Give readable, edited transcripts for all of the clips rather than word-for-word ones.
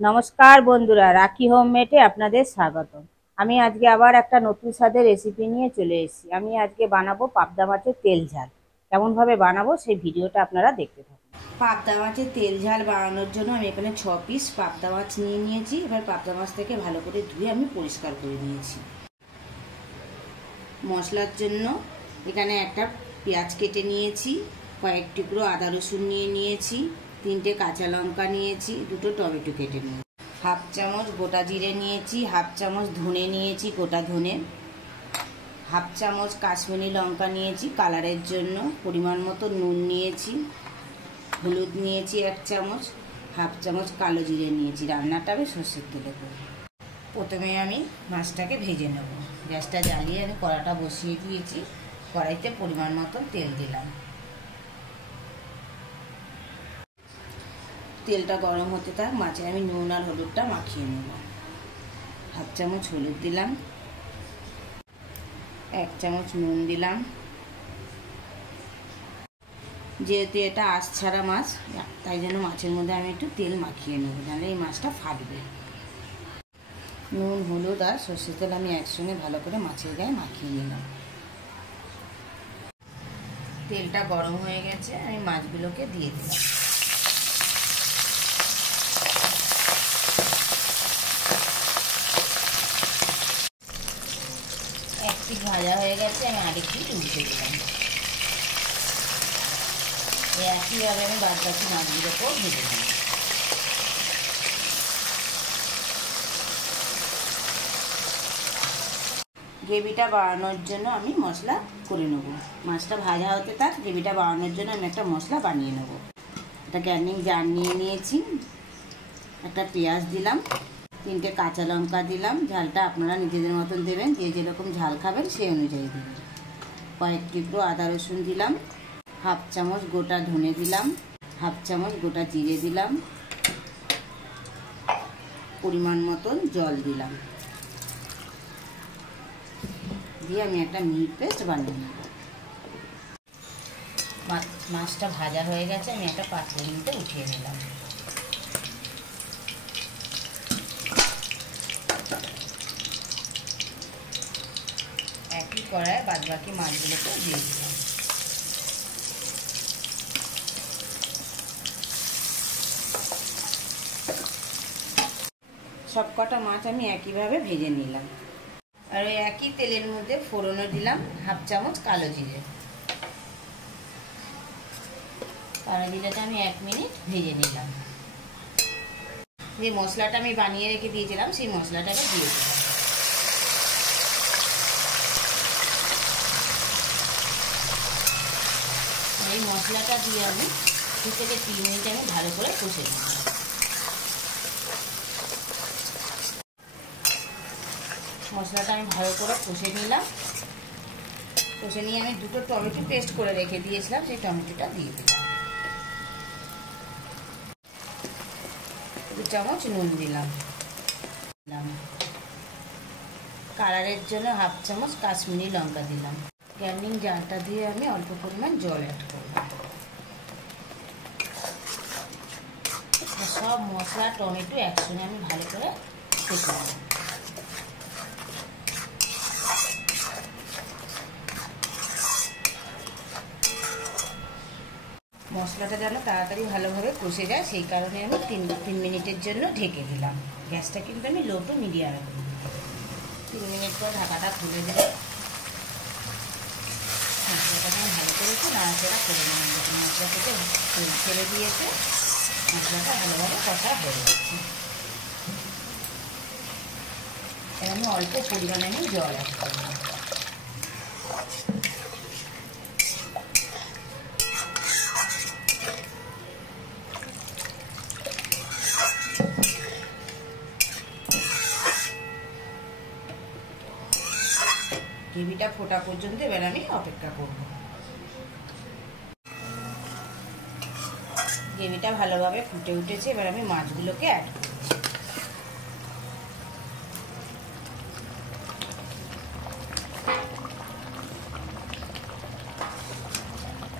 নমস্কার বন্ধুরা, রাখি হোমমেডে আপনাদের স্বাগত। আমি আজকে আবার একটা নতুন স্বাদের রেসিপি নিয়ে চলে এসেছি। আমি আজকে বানাবো পাবদা মাছের তেল ঝাল। কেমনভাবে বানাবো সেই ভিডিওটা আপনারা দেখতে থাকুন। পাবদা মাছের তেল ঝাল বানানোর জন্য আমি এখানে 6 পিস পাবদা মাছ নিয়ে নিয়েছি। এবার পাবদা মাছটাকে ভালো করে ধুয়ে আমি পরিষ্কার করে নিয়েছি। মশলার জন্য এখানে একটা পেঁয়াজ কেটে নিয়েছি, কয়েক টুকরো আদা রসুন নিয়ে নিয়েছি, 3টে কাঁচা লঙ্কা নিয়েছি, 2টো টমেটো কেটে নিয়েছি, হাফ চামচ গোটা জিরে নিয়েছি, হাফ চামচ ধনে নিয়েছি গোটা ধনে, হাফ চামচ কাশ্মীরি লঙ্কা নিয়েছি কালারের জন্য, পরিমাণ মতো নুন নিয়েছি, হলুদ নিয়েছি 1 চামচ, হাফ চামচ কালো জিরে নিয়েছি। রান্নাটা আমি সর্ষের তেলে করব। প্রথমে আমি মাছটাকে ভেজে নেব। গ্যাসটা জ্বালিয়ে আমি কড়াটা বসিয়ে দিয়েছি। কড়াইতে পরিমাণ মতো তেল দিলাম। তেলটা গরম হতে থাক, মাছে আমি নুন আর হলুদটা মাখিয়ে নেব। হাফ চামচ হলুদ দিলাম, 1 চামচ নুন দিলাম। যেহেতু এটা আঁশ ছাড়া মাছ, তাই জন্য মাছের মধ্যে আমি একটু তেল মাখিয়ে নেব, নাহলে এই মাছটা ফাটবে। নুন, হলুদ আর সর্ষের তেল আমি একসঙ্গে ভালো করে মাছের গায়ে মাখিয়ে নিলাম। তেলটা গরম হয়ে গেছে, আমি মাছগুলোকে দিয়ে দিলাম। এক পিঠ ভাজা হয়ে গেছে, আমি আরেক পিঠ উল্টে দিলাম। একইভাবে আমি বাদ বাকি মাছগুলোকেও ভেজে দিলাম। গ্রেভিটা বানানোর জন্য আমি মশলা করে নেব। মাছটা ভাজা হতে থাক, গ্রেভিটা বানানোর জন্য আমি একটা মশলা বানিয়ে নেব। একটা গ্রাইন্ডিং জার নিয়ে নিয়েছি, একটা পেঁয়াজ দিলাম, 3টে কাঁচা লঙ্কা দিলাম। ঝালটা আপনারা নিজেদের মতন দেবেন, যে যেরকম ঝাল খাবেন সেই অনুযায়ী দেবেন। কয়েক টুকরো আদা রসুন দিলাম, হাফ চামচ গোটা ধনে দিলাম, হাফ চামচ গোটা জিরে দিলাম, পরিমাণ মতন জল দিলাম, দিয়ে আমি একটা মিহি পেস্ট বানিয়ে নেব। মাছটা ভাজা হয়ে গেছে, আমি একটা পাত্রের মধ্যে উঠিয়ে নিলাম। একই কড়ায় বাদ বাকি মাছগুলোকে দিয়ে দিলাম। সব কটা মাছ আমি একইভাবে ভেজে নিলাম। আর ওই একই তেলের মধ্যে ফোড়নে দিলাম হাফ চামচ কালো জিরে। কালো জিরেটা আমি 1 মিনিট ভেজে নিলাম। যে মশলাটা আমি বানিয়ে রেখে দিয়েছিলাম সেই মশলাটাকে দিয়ে দিলাম। এই মশলাটা দিয়ে আমি 2 থেকে 3 মিনিট আমি ভালো করে কষে নিলাম। মশলাটা আমি ভালো করে কষে নিলাম। কষে নিয়ে আমি 2টো টমেটো পেস্ট করে রেখে দিয়েছিলাম, সেই টমেটোটা দিয়ে দিলাম। 2 চামচ নুন দিলাম। কালারের জন্য হাফ চামচ কাশ্মীরি লঙ্কা দিলাম। গ্রাইন্ডিং জারটা দিয়ে আমি অল্প পরিমাণ জল অ্যাড করব। সব মশলা টমেটো একসঙ্গে আমি ভালো করে কষে নেব। মশলাটা যেন তাড়াতাড়ি ভালোভাবে কষে যায়, সেই কারণে আমি 3 মিনিটের জন্য ঢেকে দিলাম। গ্যাসটা কিন্তু আমি লো টু মিডিয়ামে করব। 3 মিনিট পর ঢাকাটা খুলে দিলে মশলাটাকে আমি ভালো করে একটু নাড়াচাড়া করে নিলাম। মশলা থেকে তেল ছেড়ে দিয়েছে, মশলাটা ভালোভাবে কষা হয়ে যাচ্ছে। এবার আমি অল্প পরিমাণে জল অ্যাড করব। গ্রেভিটা ফোটা পর্যন্ত এবার আমি অপেক্ষা করব। গ্রেভিটা ভালোভাবে ফুটে উঠেছে, এবার আমি মাছগুলোকে অ্যাড করছি।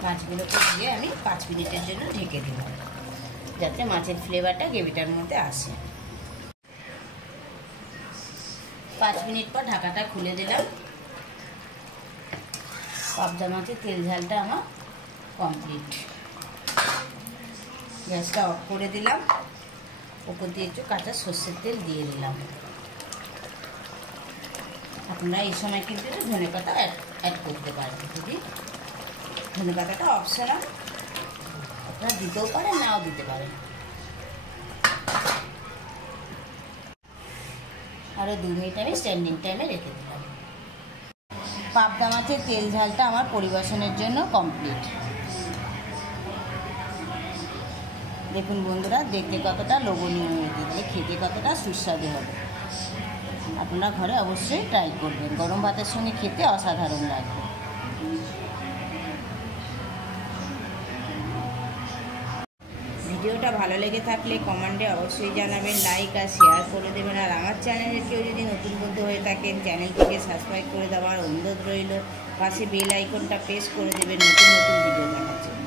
মাছগুলোকে দিয়ে আমি 5 মিনিটের জন্য ঢেকে দিলাম, যাতে মাছের ফ্লেভারটা গ্রেভিটার মধ্যে আসে। 5 মিনিট পর ঢাকাটা খুলে দিলাম। পাবদা মাছের তেল ঝালটা আমার কমপ্লিট। গ্যাসটা অফ করে দিলাম। ওপর দিয়ে একটু কাঁচা সর্ষের তেল দিয়ে দিলাম। আপনারা এই সময় কিন্তু ধনে পাতা অ্যাড করতে পারেন। যদি ধনে পাতাটা অপশনাল, আপনারা দিতেও পারেন, নাও দিতে পারেন। আরও 2 মিনিট আমি স্ট্যান্ডিং টাইমে রেখে দিলাম। পাবদা মাছের তেল ঝালটা আমার পরিবেশনের জন্য কমপ্লিট। দেখুন বন্ধুরা, দেখতে কতটা লোভনীয় হয়েছে, তাহলে খেতে কতটা সুস্বাদু হবে। আপনারা ঘরে অবশ্যই ট্রাই করবেন, গরম ভাতের সঙ্গে খেতে অসাধারণ লাগবে। ভিডিওটা ভালো লেগে থাকলে কমেন্টে অবশ্যই জানাবেন, লাইক আর শেয়ার করে দেবেন। আর আমার চ্যানেলের কেউ যদি নতুন বন্ধু হয়ে থাকেন, চ্যানেলটিকে সাবস্ক্রাইব করে দেওয়ার অনুরোধ রইল। পাশে বেল আইকনটা প্রেস করে দেবেন নতুন নতুন ভিডিও দেখার জন্য।